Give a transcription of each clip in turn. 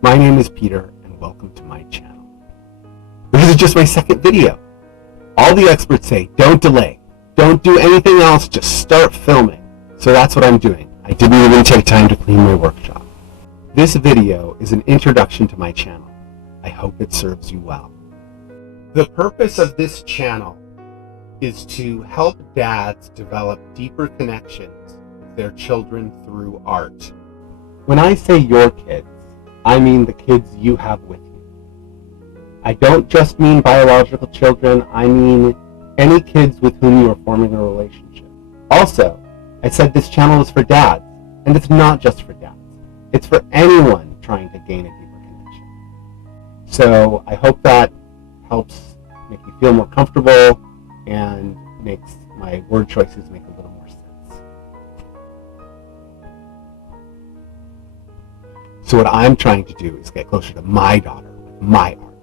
My name is Peter, and welcome to my channel. This is just my second video. All the experts say, don't delay. Don't do anything else, just start filming. So that's what I'm doing. I didn't even take time to clean my workshop. This video is an introduction to my channel. I hope it serves you well. The purpose of this channel is to help dads develop deeper connections with their children through art. When I say your kids, I mean the kids you have with you. I don't just mean biological children, I mean any kids with whom you are forming a relationship. Also, I said this channel is for dads, and it's not just for dads. It's for anyone trying to gain a deeper connection. So I hope that helps make you feel more comfortable and makes my word choices make a little more sense. So what I'm trying to do is get closer to my daughter with my art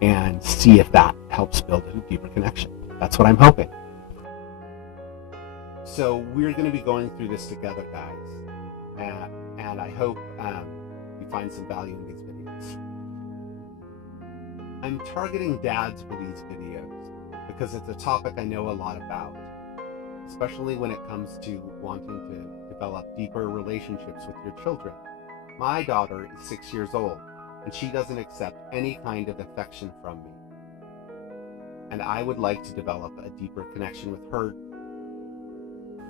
and see if that helps build a deeper connection. That's what I'm hoping. So we're going to be going through this together, guys, and I hope you find some value in these videos. I'm targeting dads for these videos because it's a topic I know a lot about, especially when it comes to wanting to develop deeper relationships with your children. My daughter is 6 years old, and she doesn't accept any kind of affection from me. And I would like to develop a deeper connection with her.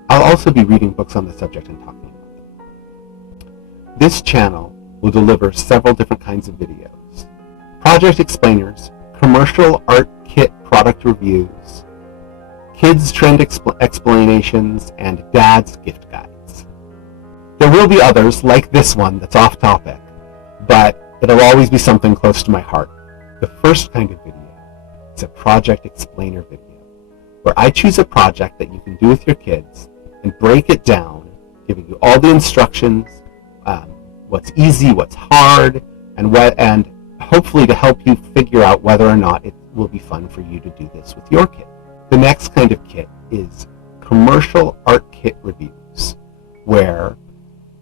I'll also be reading books on the subject and talking about them. This channel will deliver several different kinds of videos. Project explainers, commercial art kit product reviews, kids trend explanations, and dad's gift guides. There will be others like this one that's off topic, but it'll always be something close to my heart. The first kind of video is a project explainer video, where I choose a project that you can do with your kids and break it down, giving you all the instructions, what's easy, what's hard, and hopefully to help you figure out whether or not it will be fun for you to do this with your kid. The next kind of kit is commercial art kit reviews, where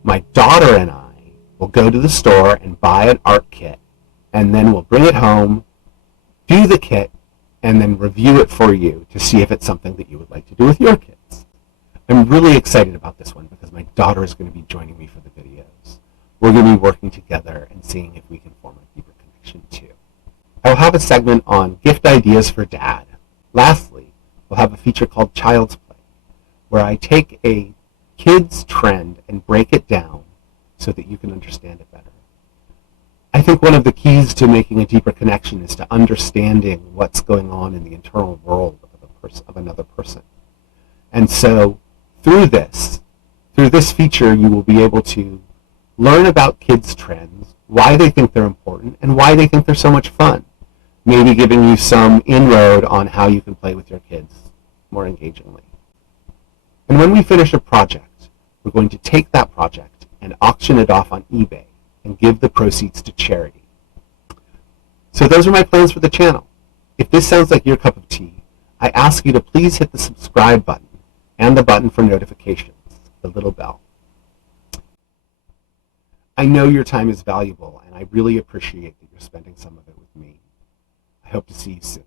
my daughter and I will go to the store and buy an art kit, and then we'll bring it home, do the kit, and then review it for you to see if it's something that you would like to do with your kids. I'm really excited about this one because my daughter is going to be joining me for the videos. We're going to be working together and seeing if we can form a deeper connection too. I'll have a segment on gift ideas for dad. Lastly, we'll have a feature called Child's Play, where I take a kid's trend and break it down so that you can understand it better. I think one of the keys to making a deeper connection is to understanding what's going on in the internal world of another person. And so through this feature, you will be able to learn about kids' trends, why they think they're important, and why they think they're so much fun. Maybe giving you some inroad on how you can play with your kids more engagingly. And when we finish a project, we're going to take that project and auction it off on eBay and give the proceeds to charity. So those are my plans for the channel. If this sounds like your cup of tea, I ask you to please hit the subscribe button and the button for notifications, the little bell. I know your time is valuable, and I really appreciate that you're spending some of it with me. I hope to see you soon.